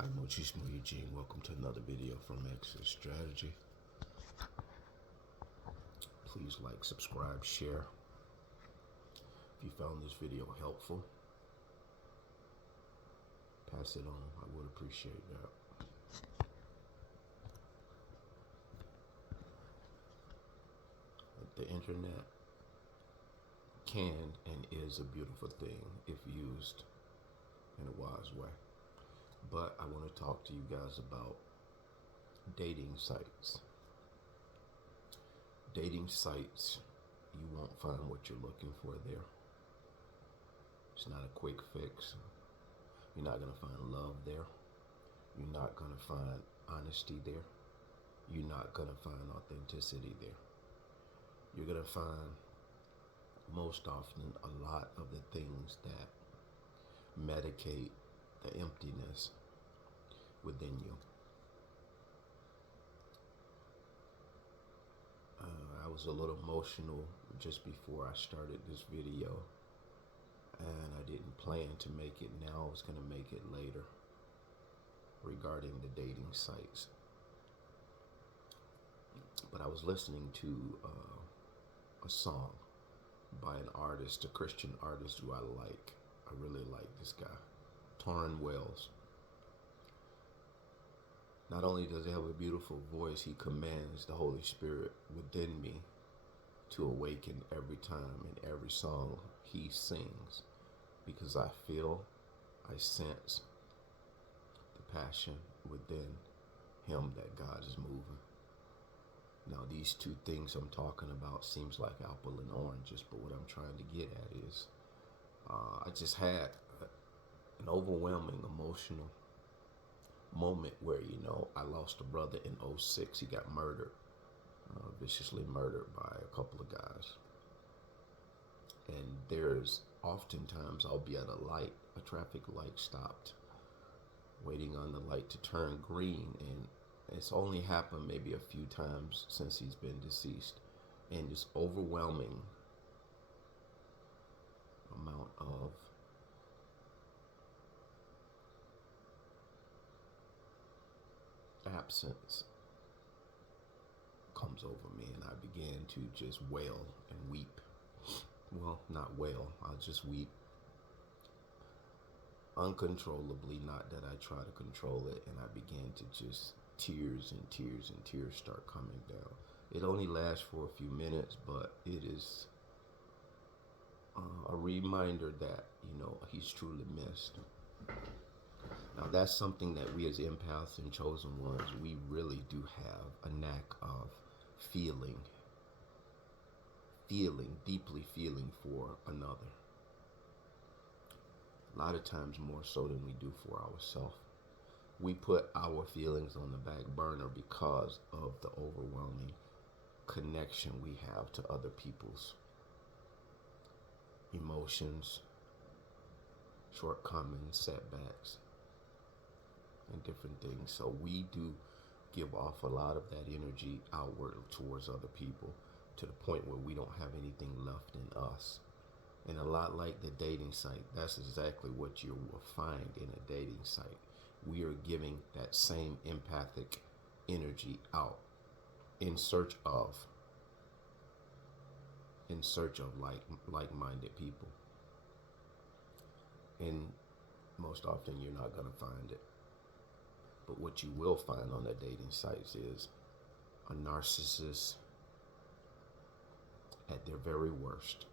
Hi, Mochismo Eugene. Welcome to another video from Exit Strategy. Please like, subscribe, share. If you found this video helpful, pass it on. I would appreciate that. The internet can and is a beautiful thing if used in a wise way. But I want to talk to you guys about dating sites. Dating sites, you won't find what you're looking for there. It's not a quick fix. You're not going to find love there. You're not going to find honesty there. You're not going to find authenticity there. You're going to find most often a lot of the things that medicate the emptiness within you. I was a little emotional just before I started this video, and I didn't plan to make it now. I was going to make it later regarding the dating sites. But I was listening to a song by an artist, a Christian artist who I like. I really like this guy, Tauren Wells. Not only does he have a beautiful voice, he commands the Holy Spirit within me to awaken every time in every song he sings, because I feel, I sense the passion within him that God is moving. Now, these two things I'm talking about seems like apple and oranges, but what I'm trying to get at is I just had an overwhelming emotional moment where, I lost a brother in '06. He got murdered, viciously murdered by a couple of guys. And there's oftentimes I'll be at a light, a traffic light, stopped, waiting on the light to turn green, and it's only happened maybe a few times since he's been deceased. And this overwhelming amount of absence comes over me, and I began to just wail and weep. Well, not wail, I'll just weep uncontrollably, not that I try to control it, and I began to just tears and tears and tears start coming down. It only lasts for a few minutes, but it is a reminder that, he's truly missed. Now, that's something that we as empaths and chosen ones, we really do have a knack of feeling, deeply feeling for another. A lot of times more so than we do for ourselves. We put our feelings on the back burner because of the overwhelming connection we have to other people's emotions, shortcomings, setbacks, and different things. So we do give off a lot of that energy outward towards other people, to the point where we don't have anything left in us. And a lot like the dating site, that's exactly what you will find in a dating site. We are giving that same empathic energy out in search of like-minded people. And most often you're not going to find it. But what you will find on the dating sites is a narcissist at their very worst.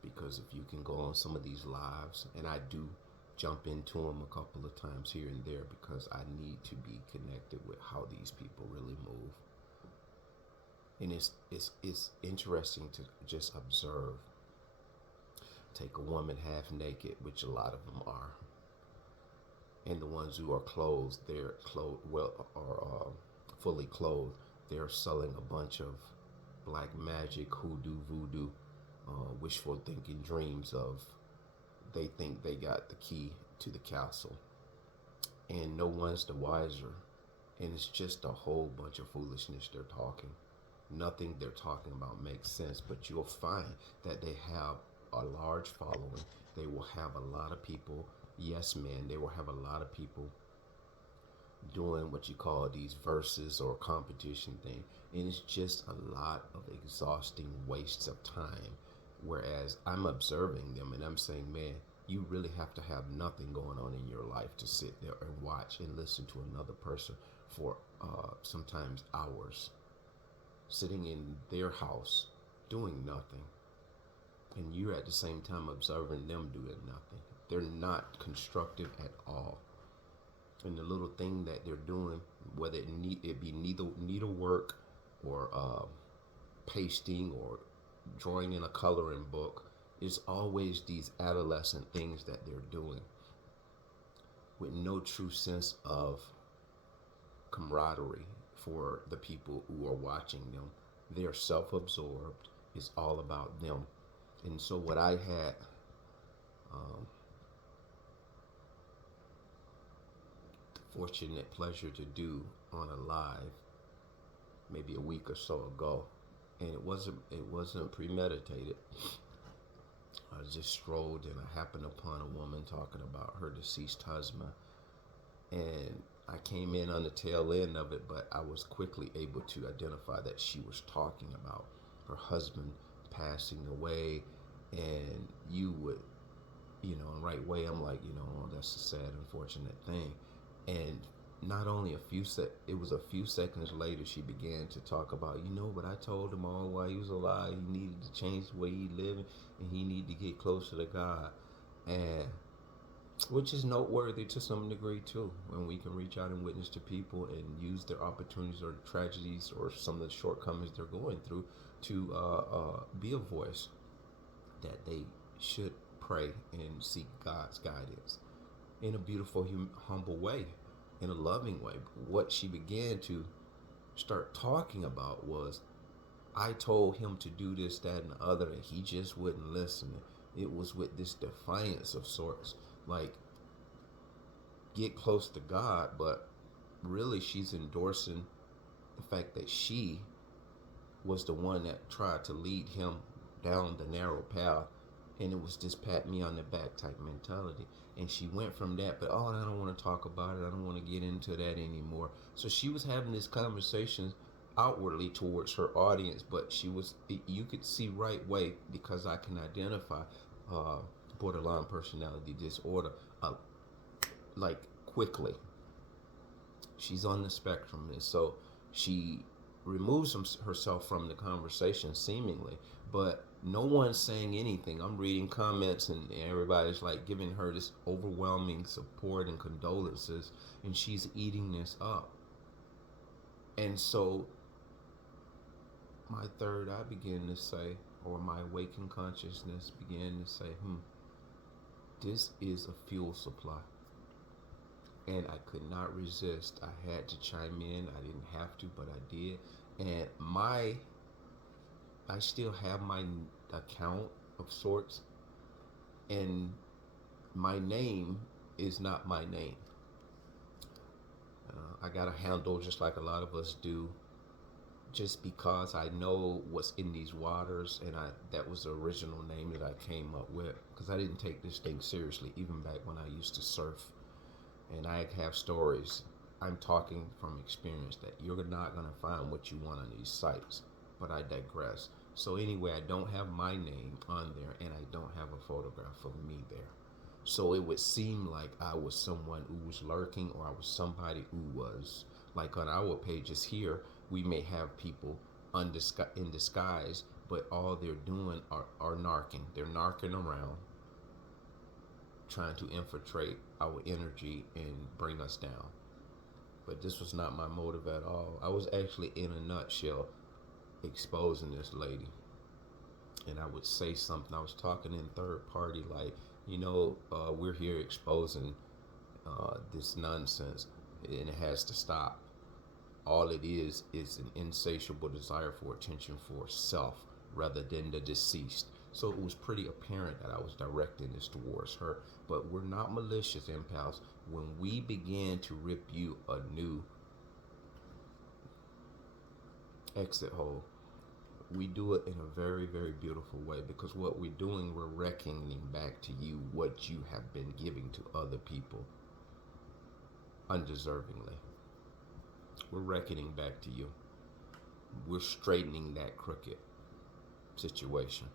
Because if you can go on some of these lives, and I do jump into them a couple of times here and there, because I need to be connected with how these people really move. And it's interesting to just observe. Take a woman half naked, which a lot of them are, and the ones who are clothed, they're clothed fully clothed. They're selling a bunch of black magic, hoodoo, voodoo, wishful thinking dreams of they think they got the key to the castle, and no one's the wiser. And it's just a whole bunch of foolishness they're talking. Nothing they're talking about makes sense, but you'll find that they have a large following. They will have a lot of people, yes men, they will have a lot of people doing what you call these verses or competition thing, and it's just a lot of exhausting wastes of time. Whereas I'm observing them and I'm saying, man, you really have to have nothing going on in your life to sit there and watch and listen to another person for sometimes hours, sitting in their house doing nothing, and you're at the same time observing them doing nothing. They're not constructive at all. And the little thing that they're doing, whether it be needlework or pasting or drawing in a coloring book, it's always these adolescent things that they're doing with no true sense of camaraderie for the people who are watching them. They're self-absorbed. It's all about them. And so what I had um, the fortunate pleasure to do on a live maybe a week or so ago, and it wasn't premeditated. I just strolled and I happened upon a woman talking about her deceased husband, and I came in on the tail end of it, but I was quickly able to identify that she was talking about her husband passing away. And you would, in right way, I'm like, oh, that's a sad, unfortunate thing. And not only it was a few seconds later, she began to talk about, but I told him all while he was alive, he needed to change the way he living, and he needed to get closer to God. And which is noteworthy to some degree too, when we can reach out and witness to people and use their opportunities or tragedies or some of the shortcomings they're going through to be a voice that they should pray and seek God's guidance in a beautiful, humble way, in a loving way. What she began to start talking about was, I told him to do this, that, and the other, and he just wouldn't listen. It was with this defiance of sorts, like, get close to God, but really she's endorsing the fact that she was the one that tried to lead him down the narrow path, and it was this pat me on the back type mentality. And she went from that, but I don't want to talk about it, I don't want to get into that anymore. So she was having this conversation outwardly towards her audience, but you could see right way, because I can identify borderline personality disorder like quickly. She's on the spectrum, and so she removes herself from the conversation seemingly, but no one's saying anything. I'm reading comments, and everybody's like giving her this overwhelming support and condolences, and she's eating this up. And so my third eye began to say, or my awakened consciousness began to say, this is a fuel supply. And I could not resist. I had to chime in. I didn't have to, but I did. And I still have my account of sorts, and my name is not my name. I got a handle just like a lot of us do, just because I know what's in these waters, and that was the original name that I came up with, because I didn't take this thing seriously even back when I used to surf. And I have stories. I'm talking from experience that you're not going to find what you want on these sites, but I digress. So anyway, I don't have my name on there, and I don't have a photograph of me there. So it would seem like I was someone who was lurking, or I was somebody who was, like on our pages here, we may have people in disguise, but all they're doing are narking. They're narking around, trying to infiltrate our energy and bring us down. But this was not my motive at all. I was actually, in a nutshell, exposing this lady. And I would say something. I was talking in third party, like, we're here exposing this nonsense, and it has to stop. All it is an insatiable desire for attention for self rather than the deceased. So it was pretty apparent that I was directing this towards her. But we're not malicious, impulse. When we begin to rip you a new exit hole, we do it in a very, very beautiful way, because what we're doing, we're reckoning back to you what you have been giving to other people. undeservingly. We're reckoning back to you. We're straightening that crooked situation.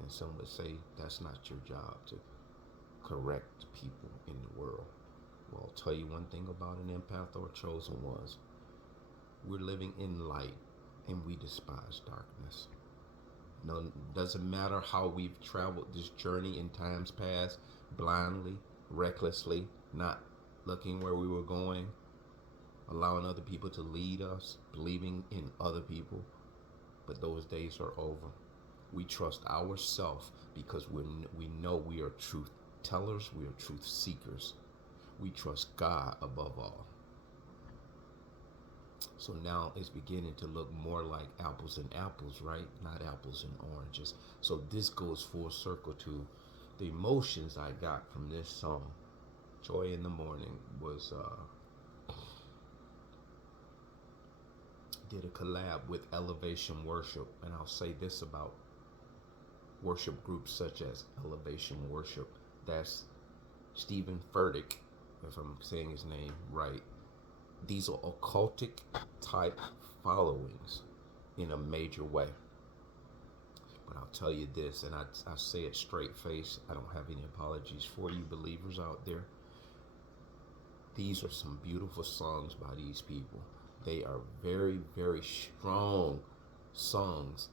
And some would say that's not your job to correct people in the world. Well, I'll tell you one thing about an empath or chosen ones. We're living in light and we despise darkness. No, doesn't matter how we've traveled this journey in times past, blindly, recklessly, not looking where we were going, allowing other people to lead us, believing in other people. But those days are over. We trust ourselves because we know we are truth tellers, we are truth seekers. We trust God above all. So now it's beginning to look more like apples and apples, right? Not apples and oranges. So this goes full circle to the emotions I got from this song. Joy in the Morning was did a collab with Elevation Worship, and I'll say this about worship groups such as Elevation Worship. That's Stephen Furtick, if I'm saying his name right. These are occultic type followings in a major way. But I'll tell you this, and I say it straight face. I don't have any apologies for you believers out there. These are some beautiful songs by these people. They are very, very strong songs.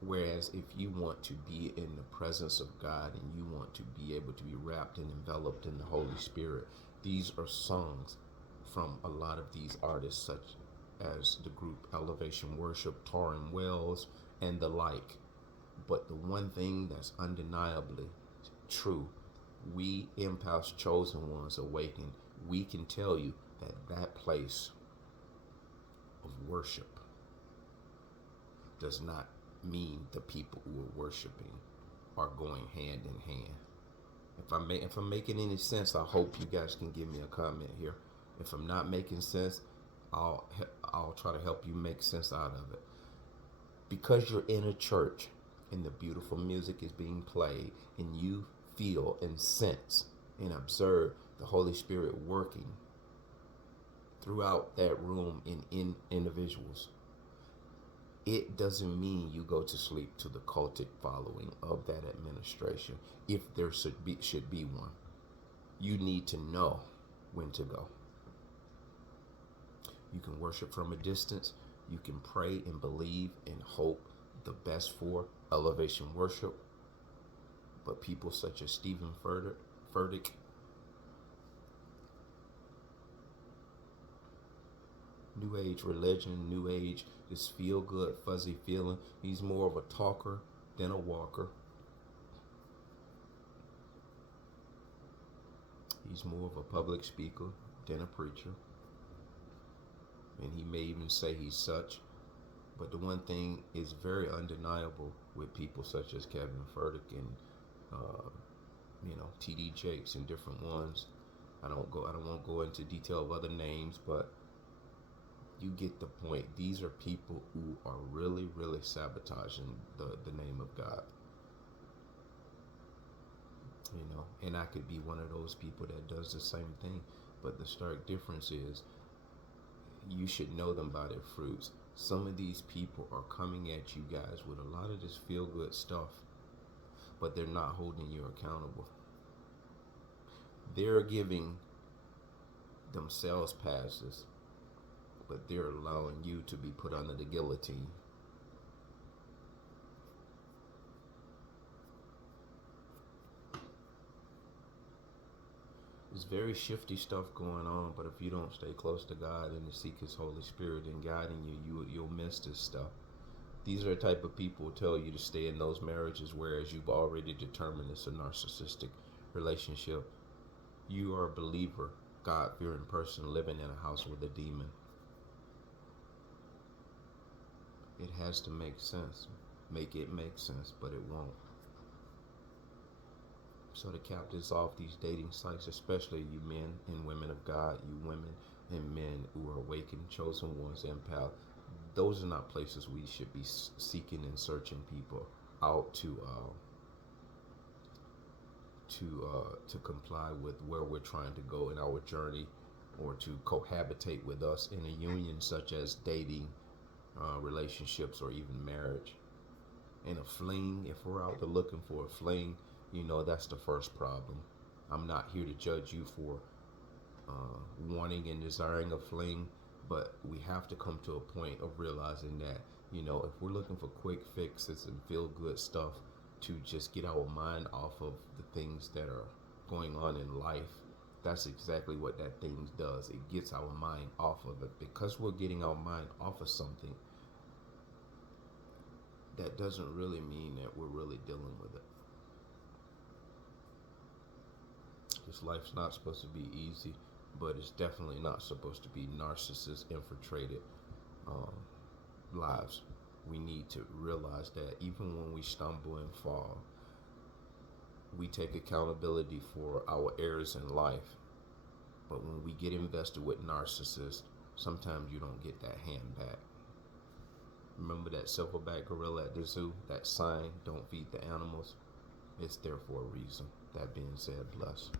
Whereas if you want to be in the presence of God and you want to be able to be wrapped and enveloped in the Holy Spirit, these are songs from a lot of these artists, such as the group Elevation Worship, Tauren Wells, and the like. But the one thing that's undeniably true, we empaths, chosen ones, awakened, we can tell you that that place of worship does not mean the people who are worshiping are going hand in hand. If I'm making any sense, I hope you guys can give me a comment here. If I'm not making sense, I'll try to help you make sense out of it. Because you're in a church and the beautiful music is being played and you feel and sense and observe the Holy Spirit working throughout that room and in individuals, it doesn't mean you go to sleep to the cultic following of that administration. If there should be one, you need to know when to go. You can worship from a distance. You can pray and believe and hope the best for Elevation Worship. But people such as Stephen Furtick, New Age religion, New Age, this feel good, fuzzy feeling. He's more of a talker than a walker. He's more of a public speaker than a preacher. And he may even say he's such. But the one thing is very undeniable with people such as Kevin Furtick and T.D. Jakes and different ones. I don't want to go into detail of other names, but you get the point. These are people who are really, really sabotaging the name of God. And I could be one of those people that does the same thing. But the stark difference is you should know them by their fruits. Some of these people are coming at you guys with a lot of this feel-good stuff, but they're not holding you accountable. They're giving themselves passes, but they're allowing you to be put under the guillotine. There's very shifty stuff going on, but if you don't stay close to God and to seek His Holy Spirit and guiding you, you'll miss this stuff. These are the type of people who tell you to stay in those marriages, whereas you've already determined it's a narcissistic relationship. You are a believer, God-fearing person living in a house with a demon. It has to make sense. Make it make sense, but it won't. So to cap this off, these dating sites, especially you men and women of God, you women and men who are awakened, chosen ones, empath, those are not places we should be seeking and searching people out to comply with where we're trying to go in our journey, or to cohabitate with us in a union such as dating, relationships, or even marriage. And a fling, if we're out there looking for a fling, that's the first problem. I'm not here to judge you for wanting and desiring a fling, but we have to come to a point of realizing that, if we're looking for quick fixes and feel good stuff to just get our mind off of the things that are going on in life, that's exactly what that thing does. It gets our mind off of it. Because we're getting our mind off of something, that doesn't really mean that we're really dealing with it. This life's not supposed to be easy, but it's definitely not supposed to be narcissist infiltrated lives. We need to realize that even when we stumble and fall, we take accountability for our errors in life. But when we get invested with narcissists, sometimes you don't get that hand back. Remember that silverback gorilla at the zoo? That sign, don't feed the animals? It's there for a reason. That being said, bless.